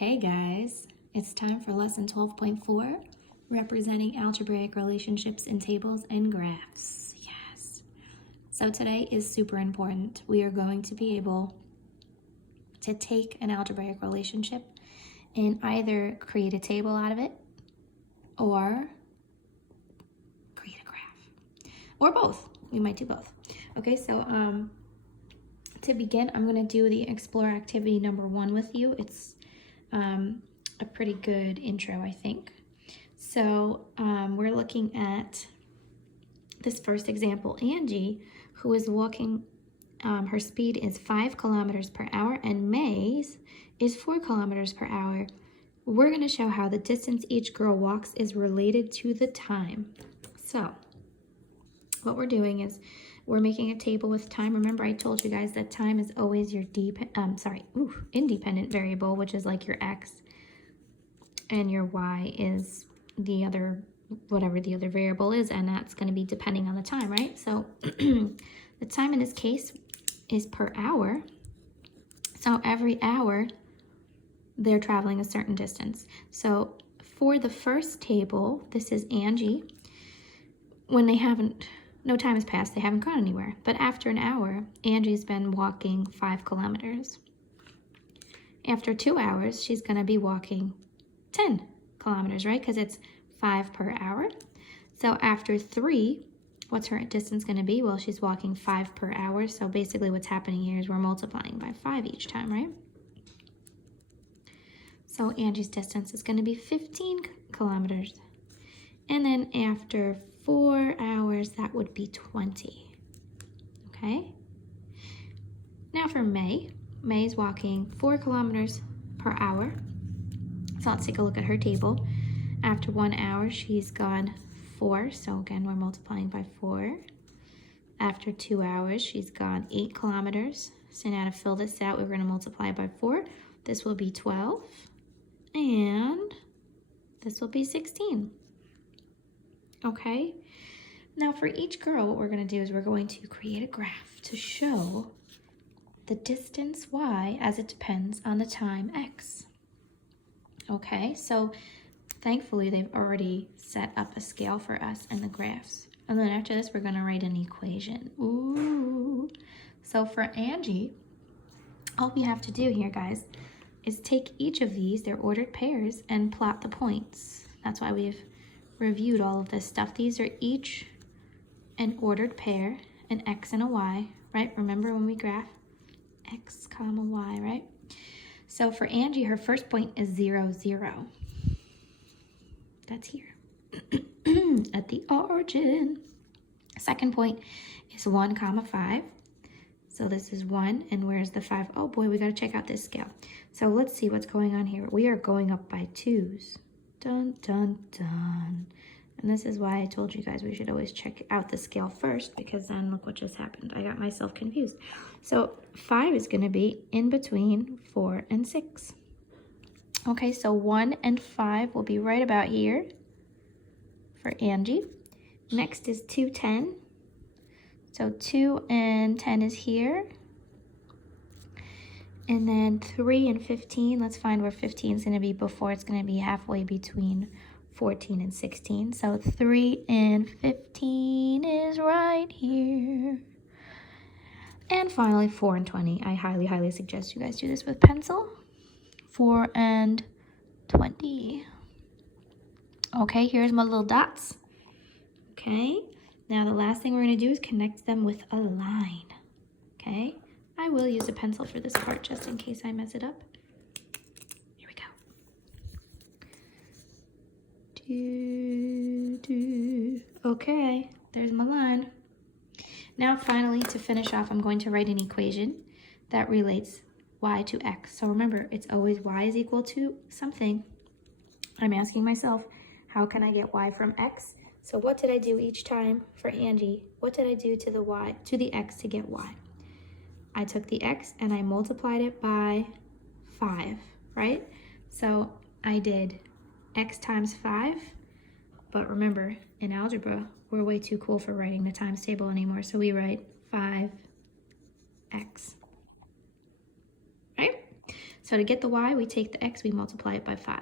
Okay, guys, it's time for lesson 12.4, representing algebraic relationships in tables and graphs. Yes. So today is super important. We are going to be able to take an algebraic relationship and either create a table out of it or create a graph. Or both. We might do both. Okay, so to begin, I'm going to do the explore activity number 1 with you. It's a pretty good intro, I think. So we're looking at this first example. Angie, who is walking, her speed is 5 kilometers per hour, and May's is 4 kilometers per hour. We're going to show how the distance each girl walks is related to the time. So what we're doing is we're making a table with time. Remember, I told you guys that time is always your independent variable, which is like your x, and your y is the other, whatever the other variable is, and that's going to be depending on the time, right? So the time in this case is per hour. So every hour, they're traveling a certain distance. So for the first table, this is Angie. When no time has passed, they haven't gone anywhere. But after an hour, Angie's been walking 5 kilometers. After 2 hours, she's going to be walking 10 kilometers, right? Because it's 5 per hour. So after 3, what's her distance going to be? Well, she's walking 5 per hour. So basically what's happening here is we're multiplying by 5 each time, right? So Angie's distance is going to be 15 kilometers. And then after 4 hours, that would be 20. Okay? Now for May. May's walking 4 kilometers per hour. So let's take a look at her table. After 1 hour, she's gone 4. So again, we're multiplying by 4. After 2 hours, she's gone 8 kilometers. So now to fill this out, we're going to multiply by 4. This will be 12. And this will be 16. Okay? Now for each girl, what we're going to do is we're going to create a graph to show the distance y as it depends on the time x. Okay, so thankfully they've already set up a scale for us in the graphs. And then after this, we're going to write an equation. Ooh. So for Angie, all we have to do here, guys, is take each of these, they're ordered pairs, and plot the points. That's why we've reviewed all of this stuff. These are each an ordered pair, an x and a y, right? Remember when we graph x comma y, right? So for Angie, her first point is 0, 0. That's here at the origin. Second point is 1 comma 5. So this is 1, and where's the 5? Oh boy, we got to check out this scale. So let's see what's going on here. We are going up by 2s. Dun, dun, dun. And this is why I told you guys we should always check out the scale first, because then look what just happened. I got myself confused. So 5 is going to be in between 4 and 6. Okay, so 1 and 5 will be right about here for Angie. Next is 2, 10. So 2 and 10 is here. And then 3 and 15, let's find where 15 is going to be before it's going to be halfway between 14 and 16. So 3 and 15 is right here. And finally, 4 and 20. I highly, highly suggest you guys do this with pencil. 4 and 20. Okay, here's my little dots. Okay, now the last thing we're going to do is connect them with a line. Okay, I will use a pencil for this part just in case I mess it up. Here we go. Okay, there's my line. Now finally, to finish off, I'm going to write an equation that relates y to x. So remember, it's always y is equal to something. I'm asking myself, how can I get y from x? So what did I do each time for Angie? What did I do to the x to get y? I took the x and I multiplied it by 5, right? So I did x times 5, but remember, in algebra, we're way too cool for writing the times table anymore, so we write 5x, right? So to get the y, we take the x, we multiply it by 5.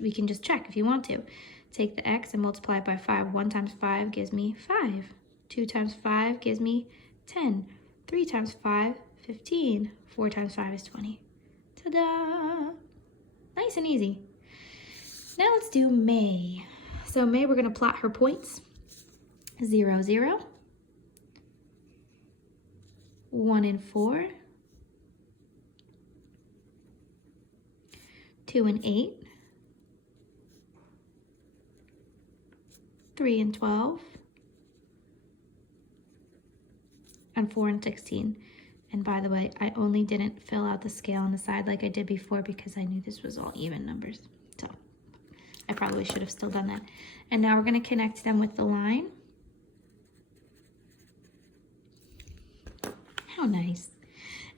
We can just check if you want to. Take the x and multiply it by 5. 1 times 5 gives me 5. 2 times 5 gives me 10. 3 times 5, 15. 4 times 5 is 20. Ta-da! Nice and easy. Now let's do May. So May, we're going to plot her points. 0, 0. 1 and 4. 2 and 8. 3 and 12. And 4 and 16. And by the way, I only didn't fill out the scale on the side like I did before because I knew this was all even numbers. So I probably should have still done that. And now we're going to connect them with the line. How nice.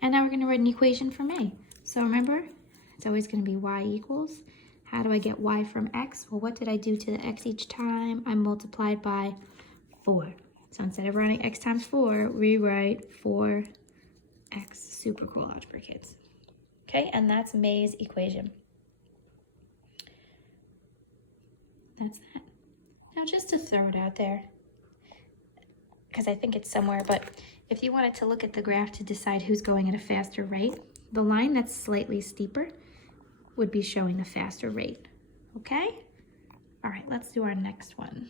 And now we're going to write an equation for May. So remember, it's always going to be y equals. How do I get y from x? Well, what did I do to the x each time? I multiplied by 4. So instead of writing x times 4, we write 4x. Super cool, algebra kids. Okay, and that's May's equation. That's that. Now just to throw it out there, because I think it's somewhere, but if you wanted to look at the graph to decide who's going at a faster rate, the line that's slightly steeper would be showing the faster rate. Okay? All right, let's do our next one.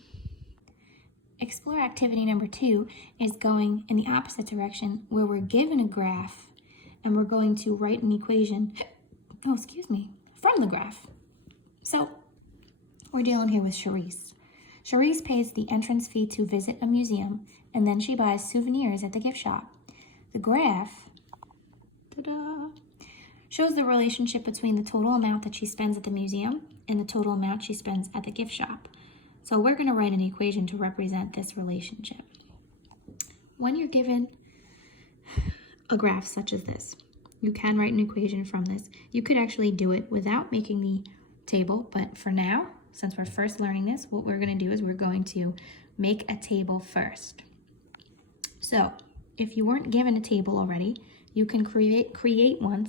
Explore activity number 2 is going in the opposite direction where we're given a graph and we're going to write an equation, from the graph. So we're dealing here with Charisse. Charisse pays the entrance fee to visit a museum and then she buys souvenirs at the gift shop. The graph shows the relationship between the total amount that she spends at the museum and the total amount she spends at the gift shop. So we're going to write an equation to represent this relationship. When you're given a graph such as this, you can write an equation from this. You could actually do it without making the table, but for now, since we're first learning this, what we're going to do is we're going to make a table first. So if you weren't given a table already, you can create one,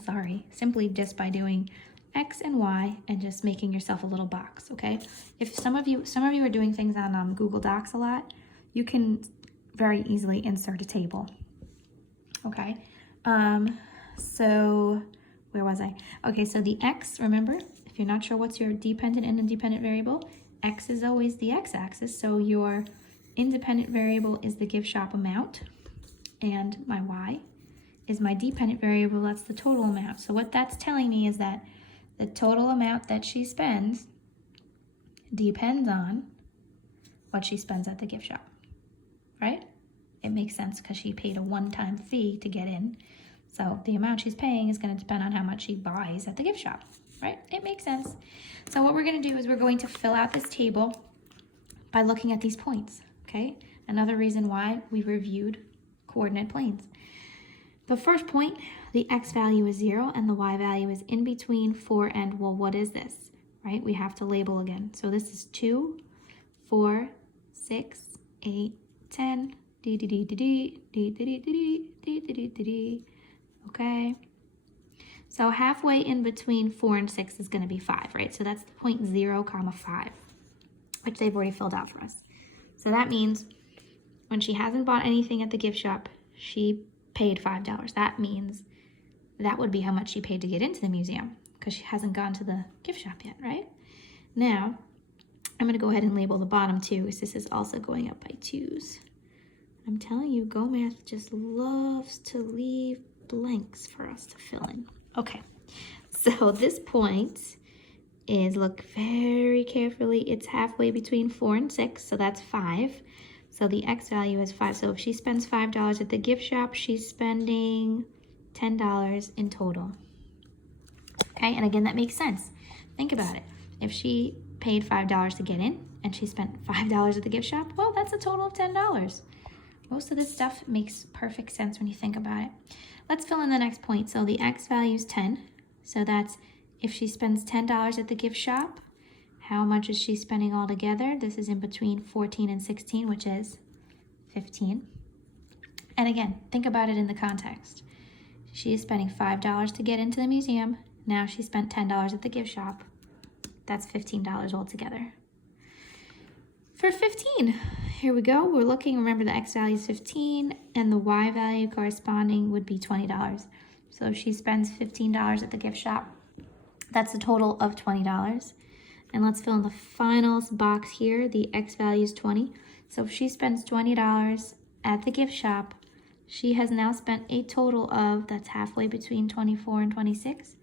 simply just by doing X and Y and just making yourself a little box, okay? If some of you are doing things on Google Docs a lot, you can very easily insert a table, okay? So where was I? Okay, so the X, remember, if you're not sure what's your dependent and independent variable, X is always the X-axis, so your independent variable is the gift shop amount, and my Y is my dependent variable, that's the total amount. So what that's telling me is that the total amount that she spends depends on what she spends at the gift shop, right? It makes sense because she paid a one-time fee to get in. So the amount she's paying is going to depend on how much she buys at the gift shop, right? It makes sense. So what we're going to do is we're going to fill out this table by looking at these points, okay? Another reason why we reviewed coordinate planes. The first point, the x value is 0 and the y value is in between 4 and, well, what is this, right? We have to label again. So this is 2, 4, 6, 8, 10, okay? So halfway in between 4 and 6 is going to be 5, right? So that's the point 0, 5, which they've already filled out for us. So that means when she hasn't bought anything at the gift shop, she paid $5. That means that would be how much she paid to get into the museum because she hasn't gone to the gift shop yet, right? Now, I'm going to go ahead and label the bottom 2 because this is also going up by 2s. I'm telling you, Go Math just loves to leave blanks for us to fill in. Okay, so this point is, look very carefully, it's halfway between 4 and 6, so that's 5. So the x value is 5. So if she spends $5 at the gift shop, she's spending $10 in total. Okay, and again, that makes sense. Think about it. If she paid $5 to get in and she spent $5 at the gift shop, well, that's a total of $10. Most of this stuff makes perfect sense when you think about it. Let's fill in the next point. So the x value is 10. So that's if she spends $10 at the gift shop, how much is she spending altogether? This is in between 14 and 16, which is 15. And again, think about it in the context. She is spending $5 to get into the museum. Now she spent $10 at the gift shop. That's $15 altogether. For 15, here we go. We're looking, remember the X value is 15 and the Y value corresponding would be $20. So if she spends $15 at the gift shop, that's a total of $20. And let's fill in the final box here. The X value is 20. So if she spends $20 at the gift shop, she has now spent a total of, that's halfway between 24 and 26,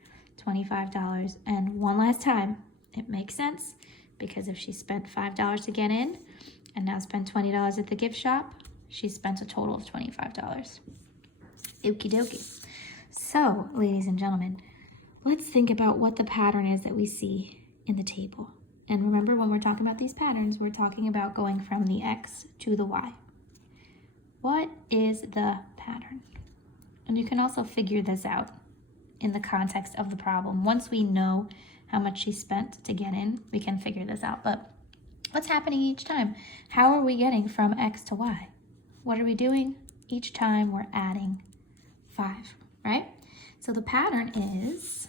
$25. And one last time, it makes sense because if she spent $5 to get in and now spent $20 at the gift shop, she spent a total of $25. Okie dokie. So, ladies and gentlemen, let's think about what the pattern is that we see in the table. And remember, when we're talking about these patterns, we're talking about going from the X to the Y. What is the pattern? And you can also figure this out in the context of the problem. Once we know how much she spent to get in, we can figure this out. But what's happening each time? How are we getting from X to Y? What are we doing? Each time we're adding 5, right? So the pattern is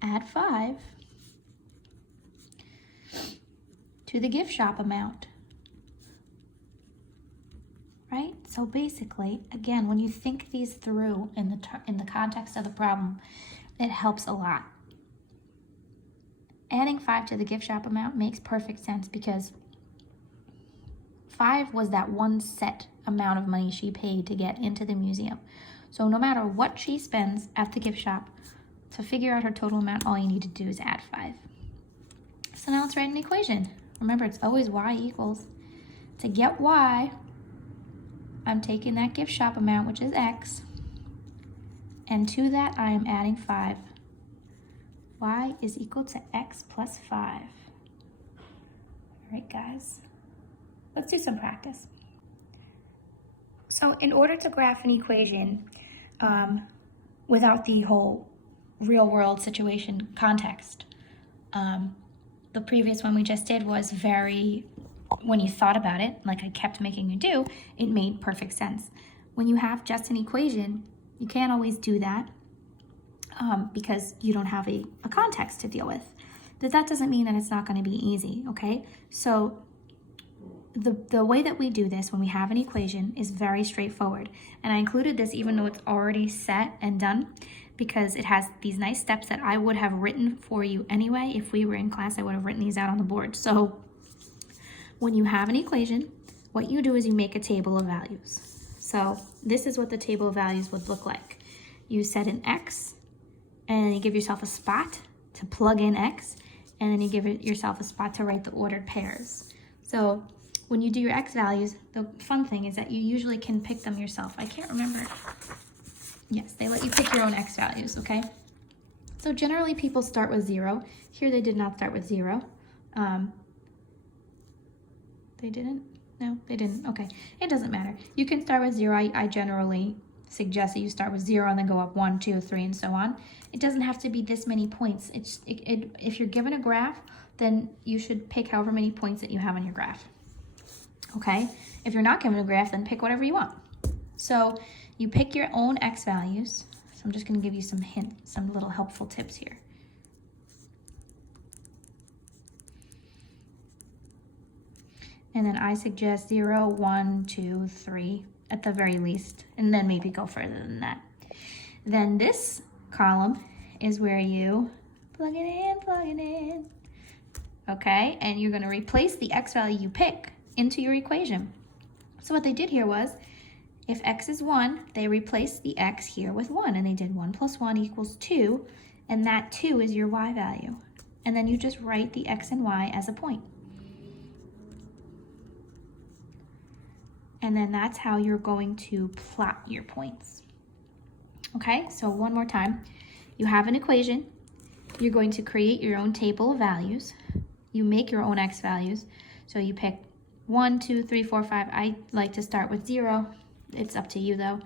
add 5 to the gift shop amount, right? So basically, again, when you think these through in the context of the problem, it helps a lot. Adding 5 to the gift shop amount makes perfect sense because 5 was that one set amount of money she paid to get into the museum. So no matter what she spends at the gift shop, to figure out her total amount, all you need to do is add 5. So now let's write an equation. Remember, it's always y equals. To get y, I'm taking that gift shop amount, which is X, and to that I am adding 5. Y is equal to X plus 5. All right, guys, let's do some practice. So in order to graph an equation without the whole real world situation context, the previous one we just did was very, when you thought about it, like I kept making you do, it made perfect sense. When you have just an equation, you can't always do that because you don't have a context to deal with. But that doesn't mean that it's not going to be easy, okay? So the way that we do this when we have an equation is very straightforward. And I included this even though it's already set and done because it has these nice steps that I would have written for you anyway. If we were in class, I would have written these out on the board. So when you have an equation, what you do is you make a table of values. So this is what the table of values would look like. You set an X, and then you give yourself a spot to plug in X, and then you give yourself a spot to write the ordered pairs. So when you do your X values, the fun thing is that you usually can pick them yourself. I can't remember. Yes, they let you pick your own X values, okay? So generally people start with 0. Here they did not start with 0. They didn't? No, they didn't. Okay, it doesn't matter. You can start with 0. I generally suggest that you start with 0 and then go up 1, 2, 3, and so on. It doesn't have to be this many points. If you're given a graph, then you should pick however many points that you have on your graph. Okay? If you're not given a graph, then pick whatever you want. So you pick your own X values. So I'm just going to give you some hints, some little helpful tips here. And then I suggest 0, 1, 2, 3 at the very least, and then maybe go further than that. Then this column is where you plug it in. Okay, and you're going to replace the X value you pick into your equation. So what they did here was, if X is 1, they replaced the X here with 1, and they did 1 plus 1 equals 2, and that 2 is your Y value. And then you just write the X and Y as a point. And then that's how you're going to plot your points. Okay, so one more time. You have an equation. You're going to create your own table of values. You make your own X values. So you pick 1, 2, 3, 4, 5. I like to start with 0. It's up to you though.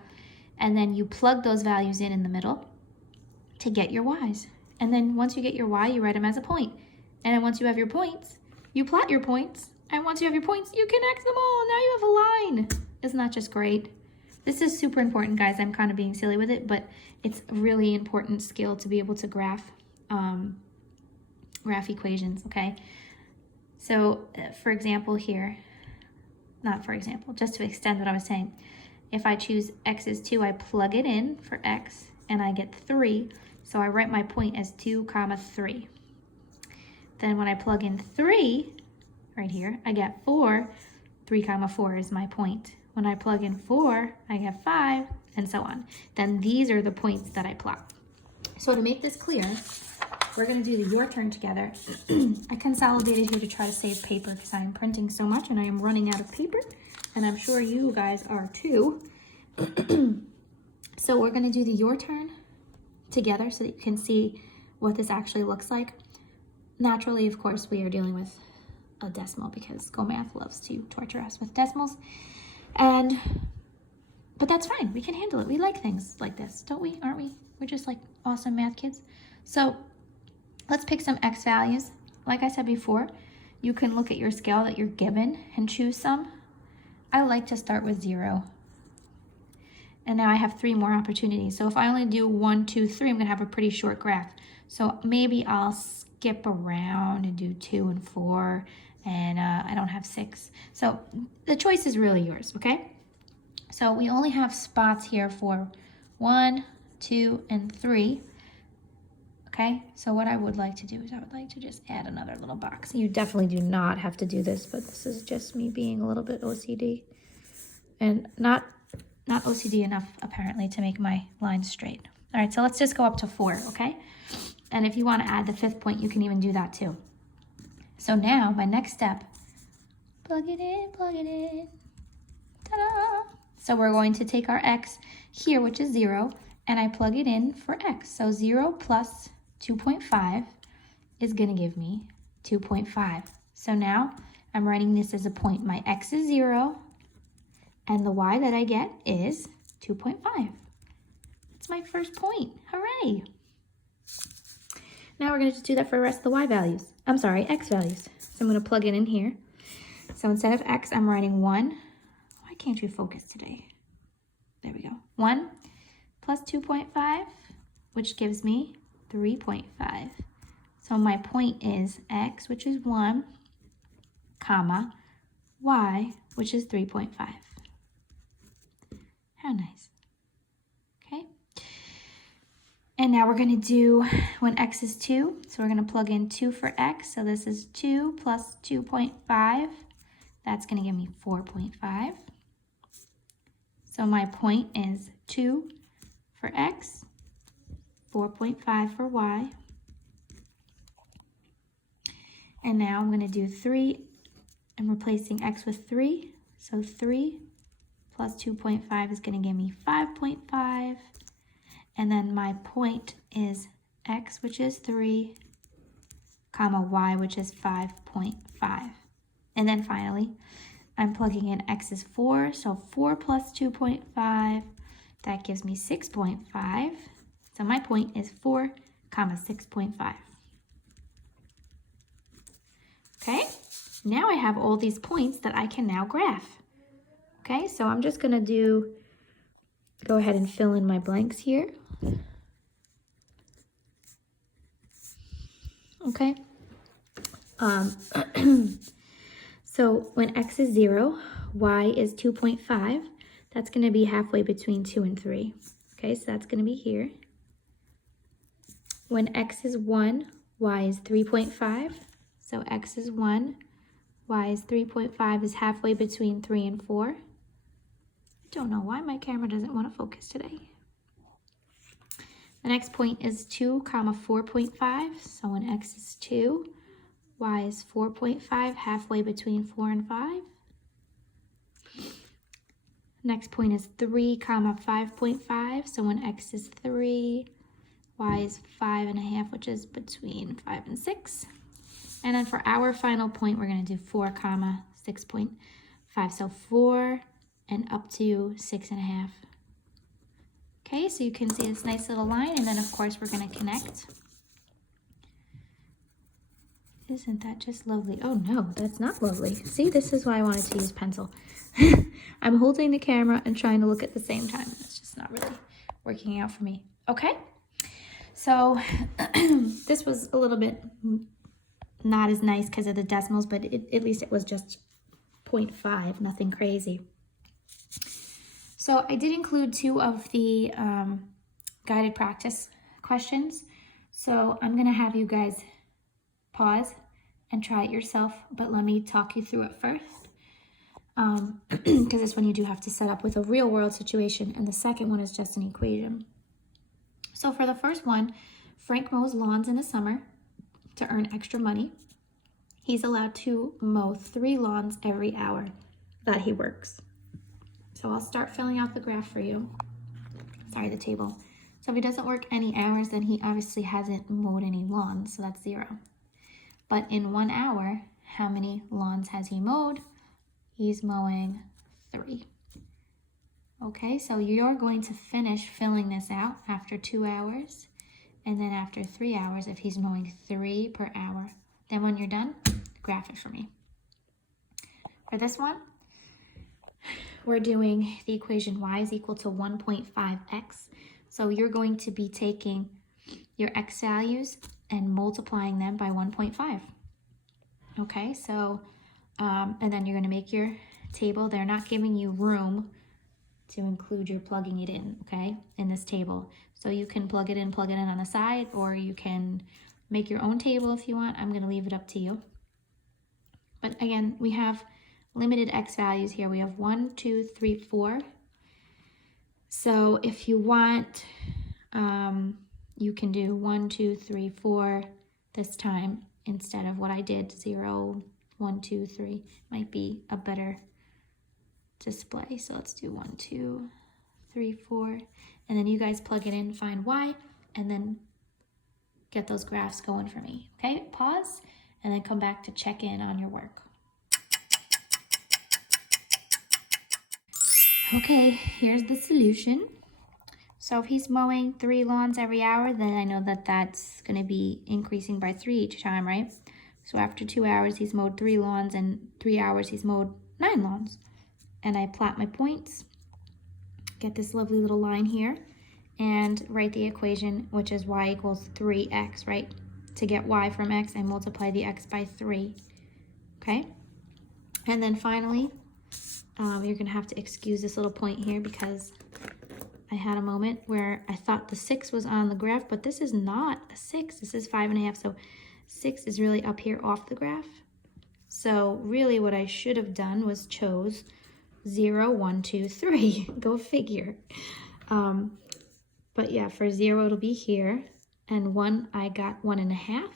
And then you plug those values in the middle to get your Y's. And then once you get your Y, you write them as a point. And then once you have your points, you plot your points. And once you have your points, you connect them all. Now you have a line. Isn't that just great? This is super important, guys. I'm kind of being silly with it, but it's a really important skill to be able to graph equations, okay? So, for example here, not for example, just to extend what I was saying, if I choose x is 2, I plug it in for x, and I get 3. So I write my point as 2, 3. Then when I plug in 3, right here, I get 4. 3, 4 is my point. When I plug in 4, I get 5, and so on. Then these are the points that I plot. So to make this clear, we're going to do the your turn together. I consolidated here to try to save paper because I am printing so much and I am running out of paper. And I'm sure you guys are too. So we're going to do the your turn together so that you can see what this actually looks like. Naturally, of course, we are dealing with a decimal because Go Math loves to torture us with decimals. But that's fine. We can handle it. We like things like this, don't we? Aren't we? We're just like awesome math kids. So let's pick some x values. Like I said before, you can look at your scale that you're given and choose some. I like to start with 0. And now I have 3 more opportunities. So if I only do 1, 2, 3, I'm going to have a pretty short graph. So maybe I'll skip around and do 2 and 4, and I don't have 6. So the choice is really yours, okay? So we only have spots here for 1, 2, and 3. Okay, so what I would like to do is I would like to just add another little box. You definitely do not have to do this, but this is just me being a little bit OCD. And not OCD enough, apparently, to make my lines straight. All right, so let's just go up to 4, okay? And if you want to add the 5th point, you can even do that too. So now, my next step, plug it in, ta-da! So we're going to take our x here, which is 0, and I plug it in for x. So 0 plus 2.5 is going to give me 2.5. So now I'm writing this as a point. My x is 0, and the y that I get is 2.5. That's my first point. Hooray! Now we're going to just do that for the rest of the y values. I'm sorry, x values. So I'm going to plug it in here. So instead of x, I'm writing 1. Why can't you focus today? There we go. 1 plus 2.5, which gives me 3.5. So my point is x, which is 1, comma, y, which is 3.5. How nice. Okay. And now we're going to do when x is 2. So we're going to plug in 2 for x. So this is 2 plus 2.5. That's going to give me 4.5. So my point is 2 for x, 4.5 for y. And now I'm going to do 3. I'm replacing x with 3. So 3 plus 2.5 is going to give me 5.5. And then my point is x, which is 3, comma, y, which is 5.5. And then finally, I'm plugging in x is 4. So 4 plus 2.5, that gives me 6.5. So my point is 4, comma, 6.5. Okay, now I have all these points that I can now graph. Okay, so I'm just going to go ahead and fill in my blanks here. Okay. So when x is 0, y is 2.5. That's going to be halfway between 2 and 3. Okay, so that's going to be here. When x is 1, y is 3.5. So x is 1, y is 3.5 is halfway between 3 and 4. I don't know why my camera doesn't want to focus today. The next point is 2, comma, 4.5. So when x is 2, y is 4.5, halfway between 4 and 5. Next point is 3, comma, 5.5. So when x is 3, y is 5.5, which is between 5 and 6. And then for our final point, we're going to do 4, comma, 6.5. So 4 and up to 6.5. Okay, so you can see this nice little line, and then of course we're going to connect. Isn't that just lovely? Oh no, that's not lovely. See, this is why I wanted to use pencil. I'm holding the camera and trying to look at the same time. It's just not really working out for me. Okay, so this was a little bit not as nice because of the decimals, but at least it was just 0.5, nothing crazy. So I did include 2 of the guided practice questions. So I'm gonna have you guys pause and try it yourself, but let me talk you through it first. Because this one you do have to set up with a real world situation, and the second one is just an equation. So for the first one, Frank mows lawns in the summer to earn extra money. He's allowed to mow 3 lawns every hour that he works. So I'll start filling out the graph for you. Sorry, the table. So if he doesn't work any hours, then he obviously hasn't mowed any lawns, so that's 0. But in 1 hour, how many lawns has he mowed? He's mowing 3. Okay, so you're going to finish filling this out after 2 hours, and then after 3 hours if he's mowing 3 per hour. Then when you're done, graph it for me. For this one, we're doing the equation y is equal to 1.5x. So you're going to be taking your x values and multiplying them by 1.5. Okay, so, and then you're gonna make your table. They're not giving you room to include your plugging it in, okay, in this table. So you can plug it in on the side, or you can make your own table if you want. I'm gonna leave it up to you. But again, we have limited x values here. We have 1, 2, 3, 4. So if you want, you can do 1, 2, 3, 4 this time instead of what I did, 0, 1, 2, 3. Might be a better display. So let's do 1, 2, 3, 4. And then you guys plug it in, find y, and then get those graphs going for me. Okay, pause, and then come back to check in on your work. Okay, here's the solution. So if he's mowing 3 lawns every hour, then I know that that's going to be increasing by 3 each time, right? So after 2 hours, he's mowed 3 lawns, and 3 hours, he's mowed 9 lawns. And I plot my points, get this lovely little line here, and write the equation, which is y equals 3x, right? To get y from x, I multiply the x by 3, okay? And then finally, you're gonna have to excuse this little point here because I had a moment where I thought the 6 was on the graph, but this is not a 6, this is 5.5, so 6 is really up here off the graph. So really what I should have done was chose 0, 1, 2, 3, go figure. But yeah, for 0 it'll be here, and 1 I got 1.5,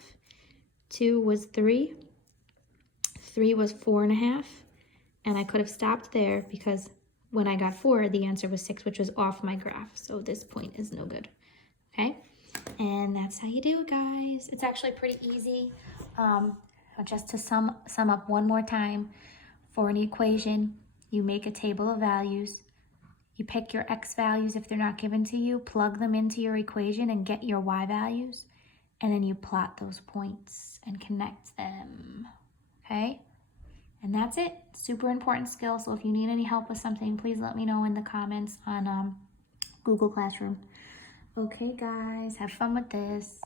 2 was 3, 3 was 4.5, and I could have stopped there because when I got 4, the answer was 6, which was off my graph. So this point is no good, okay? And that's how you do it, guys. It's actually pretty easy. Just to sum up one more time, for an equation, you make a table of values. You pick your x values if they're not given to you, plug them into your equation and get your y values, and then you plot those points and connect them, okay? And that's it. Super important skill. So if you need any help with something, please let me know in the comments on Google Classroom. Okay, guys, have fun with this.